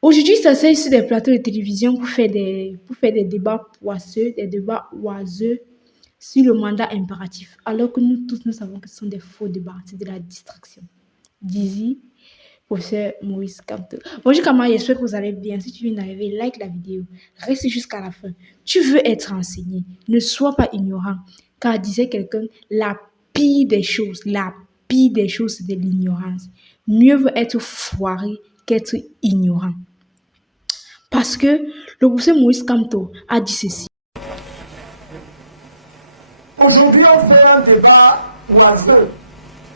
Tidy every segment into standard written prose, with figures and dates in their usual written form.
Aujourd'hui, ça s'assied sur des plateaux de télévision pour faire des débats poisseux, des débats oiseux sur le mandat impératif, alors que nous tous, nous savons que ce sont des faux débats, c'est de la distraction. Dizzy, professeur Maurice Kamto. Bonjour Kamara, j'espère que vous allez bien. Si tu viens d'arriver, like la vidéo, reste jusqu'à la fin. Tu veux être enseigné, ne sois pas ignorant, car disait quelqu'un, la pire des choses, c'est de l'ignorance. Mieux vaut être foiré qu'être ignorant. Parce que le professeur Maurice Kamto a dit ceci. Aujourd'hui, on fait un débat oiseux,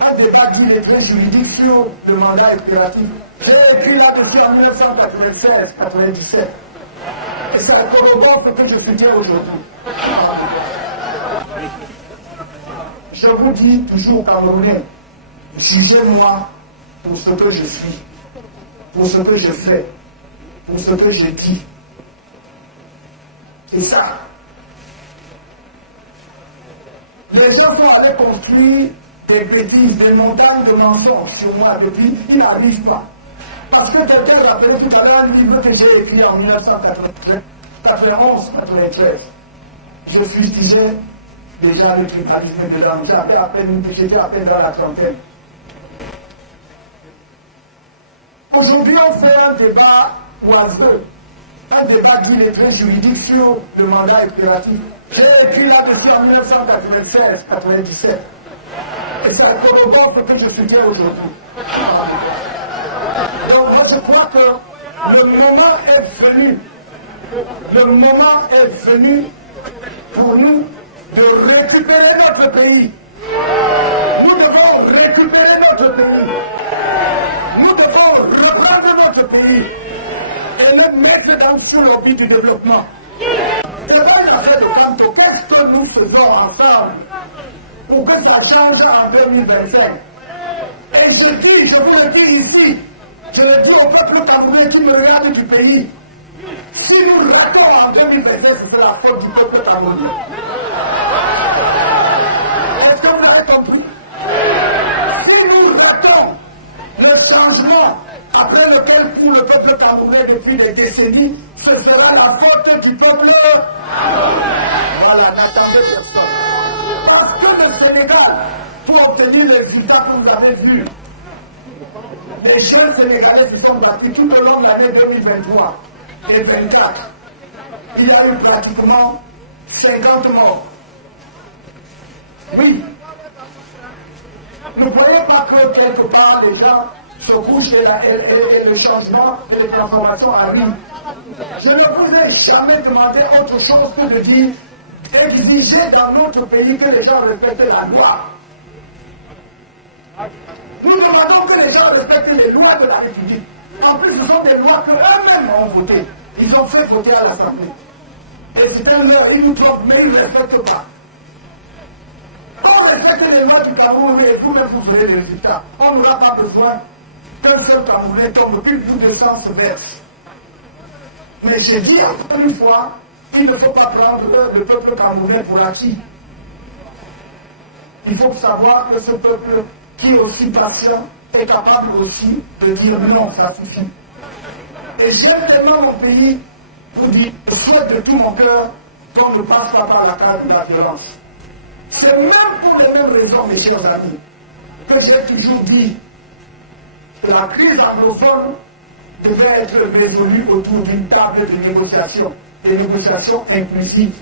un débat qui est très juridique sur le mandat impératif. J'ai écrit là-dessus en 1996-97. Et ça corrobore ce que je suis dit aujourd'hui. Je vous dis toujours, Camerounais, jugez-moi pour ce que je suis, pour ce que je fais, pour ce que je dis. C'est ça. Les gens sont allés construire des bêtises, des montagnes de mensonges sur moi depuis, ils n'arrivent pas. Parce que quelqu'un a appelé tout à l'heure un livre que j'ai écrit en 1991-93. Je fustigeais déjà le tribalisme de l'âme. J'étais à peine dans la trentaine. Aujourd'hui, on fait un débat oiseux, un débat qui est très juridique sur le mandat impératif. J'ai écrit là-dessus en 1996-97. Et ça corrobore ce que je suis dit aujourd'hui. Donc moi je crois que le moment est venu. Le moment est venu pour nous de récupérer notre pays. Nous devons récupérer notre pays. Nous devons reprendre notre pays et le mettre dans sous l'orbite du développement. Et dans l'affaire de Kamto, qu'est-ce que nous faisons ensemble pour que ça change en 2025? Et je vous le dis ici, je le dis au peuple camerounais qui me regarde du pays. Si nous ratons en 2025, c'est la faute du peuple camerounais. Est-ce que vous avez compris? Si nous ratons le changement après lequel court le peuple camerounais depuis des décennies, ce sera la faute du peuple. Voilà, n'attendez personne. Parce que le Sénégal, pour obtenir les résultats que vous avez vus, les jeunes Sénégalais se sont battus tout au long de l'année 2023 et 2024. Il y a eu pratiquement 50 morts. Oui. Ne croyez pas que quelque part les gens se couchent et le changement et les transformations arrivent. Je ne vous ai jamais demandé autre chose que de dire exiger dans notre pays que les gens respectent la loi. Nous demandons que les gens respectent les lois de la République. En plus, ce sont des lois qu'eux-mêmes ont votées. Ils ont fait voter à l'Assemblée. Et c'est un loi, ils nous trompent, mais ils ne respectent pas. Quand on respecte les lois du Cameroun et vous-même vous verrez les résultats, on n'aura pas besoin qu'un seul Camerounais tombe, qu'une bout de sang se verse. Mais j'ai dit encore une fois, il ne faut pas prendre le peuple camerounais pour acquis. Il faut savoir que ce peuple qui est aussi patient est capable aussi de dire non, ça suffit. Et j'aime tellement mon pays pour dire, je souhaite de tout mon cœur qu'on ne passe pas par la case de la violence. C'est même pour les mêmes raisons, mes chers amis, que j'ai toujours dit que la crise anglophone devrait être résolue autour d'une table de négociation, des négociations inclusives.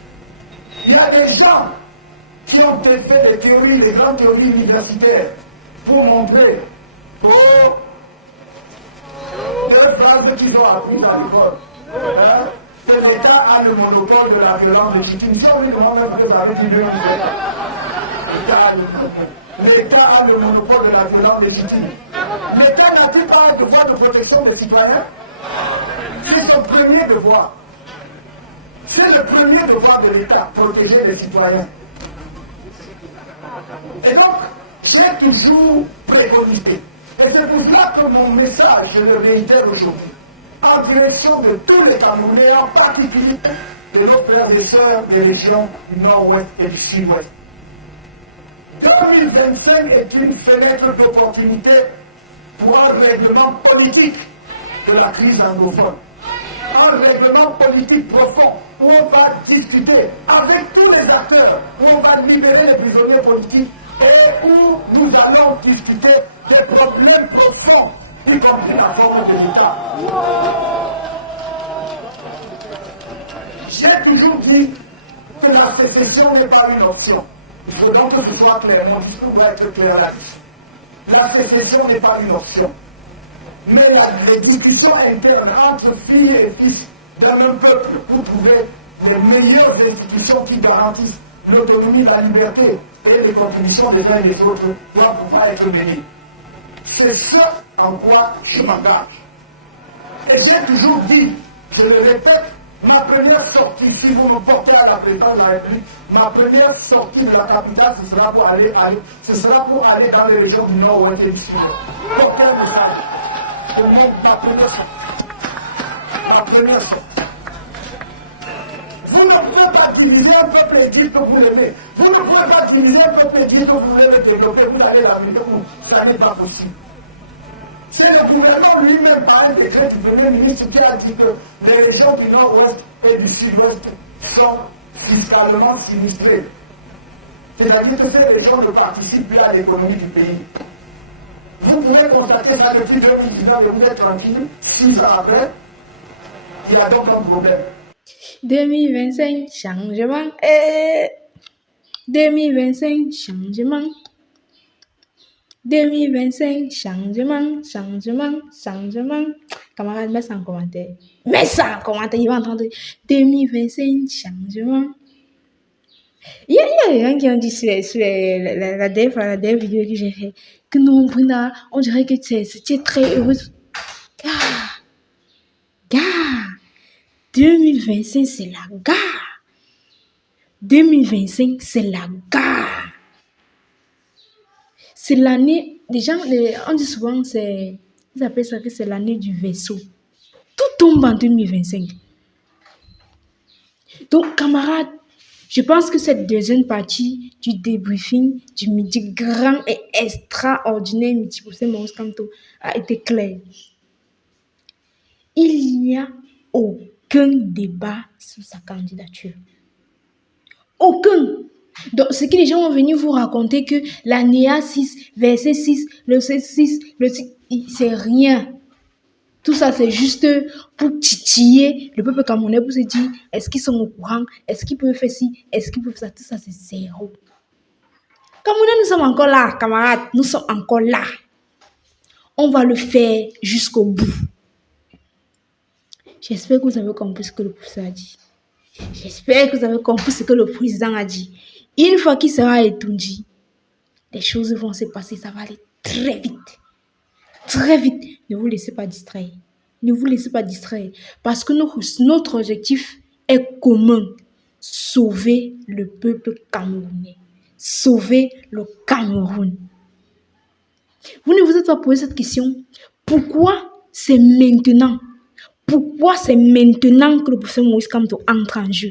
Il y a des gens qui ont testé des théories, des grandes théories universitaires, pour montrer deux phrases qu'ils ont apprises à l'école. Que l'État a le monopole de la violence légitime. Si on lui demande même que vous avez dit l'État a le monopole de la violence légitime. L'État n'a-t-il pas le devoir de protection des citoyens? C'est son premier devoir. C'est le premier devoir de l'État, protéger les citoyens. Et donc, j'ai toujours préconisé. Et c'est pour cela que mon message, je le réitère aujourd'hui, en direction de tous les Camerounais, en particulier de nos frères et sœurs des régions du Nord-Ouest et du Sud-Ouest. 2025 est une fenêtre d'opportunité pour un règlement politique de la crise anglophone. Un règlement politique profond où on va discuter avec tous les acteurs, où on va libérer les prisonniers politiques et où nous allons discuter des problèmes profonds, y compris la forme de l'État. J'ai toujours dit que la sécession n'est pas une option. Il faut donc que ce soit clair, mon discours doit être clair là-dessus. La sécession n'est pas une option. Mais il y a des discussions internes entre filles et fils d'un même peuple pour trouver les meilleures institutions qui garantissent l'autonomie, la liberté et les contributions des uns et des autres doivent pouvoir être menées. C'est ce en quoi je m'engage. Et j'ai toujours dit, je le répète, ma première sortie, si vous me portez à la présidence de la République, ma première sortie de la capitale, ce sera pour aller dans les régions du Nord-Ouest et du Sud. Portez le message. Au monde, ma première sortie. Ma première sortie. Vous ne pouvez pas diriger un peuple et dire que vous l'aimez. Vous ne pouvez pas diriger un peuple et dire que vous voulez le développer, vous allez l'amener, ça n'est pas possible. C'est le gouvernement lui-même, par un décret du Premier ministre, qui a dit que les régions du Nord-Ouest et du Sud-Ouest sont fiscalement sinistrées. C'est-à-dire que ces régions ne participent plus à l'économie du pays. Vous pouvez constater ça depuis 2019 et vous êtes tranquille. 6 ans après, il y a donc un problème. 2025, changement. 2025, changement. 2025, changement. Camarade, mets ça en commentaire. Mets ça en commentaire, il va entendre. 2025, changement. Il y a des gens qui ont dit sur la dernière vidéo que j'ai fait que non, Brenda, on dirait que tu es très heureuse. Gars, 2025, c'est la gare. 2025, c'est la gare. C'est l'année, les gens, on dit souvent, ils appellent ça que c'est l'année du vaisseau. Tout tombe en 2025. Donc, camarades, je pense que cette deuxième partie du débriefing du midi grand et extraordinaire midi pour Maurice Kamto a été claire. Il n'y a aucun débat sur sa candidature. Aucun. Donc, ce que les gens vont venir vous raconter que la NEA 6, verset 6, le C6, le 6, c'est rien. Tout ça, c'est juste pour titiller le peuple camerounais pour se dire, est-ce qu'ils sont au courant? Est-ce qu'ils peuvent faire ci? Est-ce qu'ils peuvent faire ça? Tout ça, c'est zéro. Camerounais, nous sommes encore là, camarades. Nous sommes encore là. On va le faire jusqu'au bout. J'espère que vous avez compris ce que le professeur a dit. J'espère que vous avez compris ce que le président a dit. Une fois qu'il sera étourdi, les choses vont se passer. Ça va aller très vite. Très vite. Ne vous laissez pas distraire. Ne vous laissez pas distraire. Parce que notre objectif est commun. Sauver le peuple camerounais. Sauver le Cameroun. Vous ne vous êtes pas posé cette question. Pourquoi c'est maintenant? Pourquoi c'est maintenant que le professeur Maurice Kamto entre en jeu?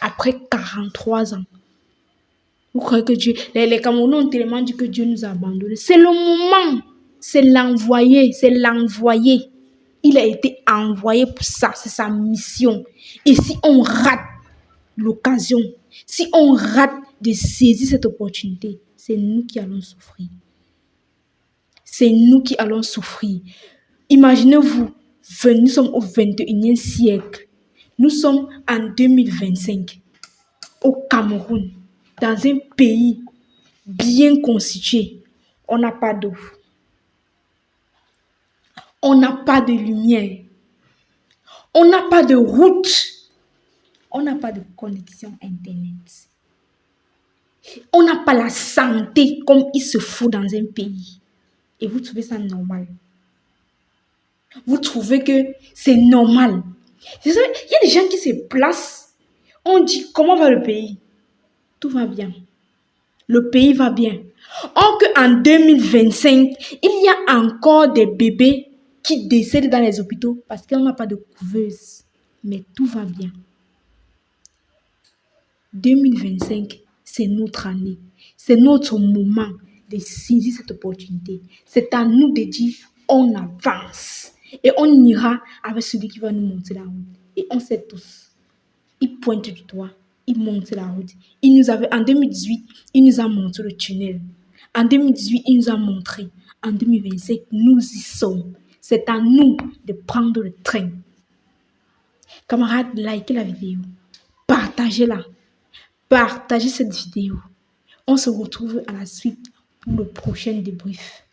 Après 43 ans. Vous croyez que Dieu... Les Camerounais ont tellement dit que Dieu nous a abandonnés. C'est le moment. C'est l'envoyé. C'est l'envoyé. Il a été envoyé pour ça. C'est sa mission. Et si on rate l'occasion, si on rate de saisir cette opportunité, c'est nous qui allons souffrir. C'est nous qui allons souffrir. Imaginez-vous, nous sommes au 21e siècle. Nous sommes en 2025. Au Cameroun, dans un pays bien constitué, on n'a pas d'eau. On n'a pas de lumière. On n'a pas de route. On n'a pas de connexion Internet. On n'a pas la santé comme il se faut dans un pays. Et vous trouvez ça normal? Vous trouvez que c'est normal? Il y a des gens qui se placent. On dit, comment va le pays? Tout va bien. Le pays va bien. Or qu'en 2025, il y a encore des bébés qui décèdent dans les hôpitaux parce qu'on n'a pas de couveuse. Mais tout va bien. 2025, c'est notre année. C'est notre moment de saisir cette opportunité. C'est à nous de dire, on avance. Et on ira avec celui qui va nous montrer la route. Et on sait tous. Il pointe du doigt. Il montre la route. En 2018, il nous a montré le tunnel. En 2018, il nous a montré. En 2025, nous y sommes. C'est à nous de prendre le train. Camarades, likez la vidéo. Partagez-la. Partagez cette vidéo. On se retrouve à la suite pour le prochain débrief.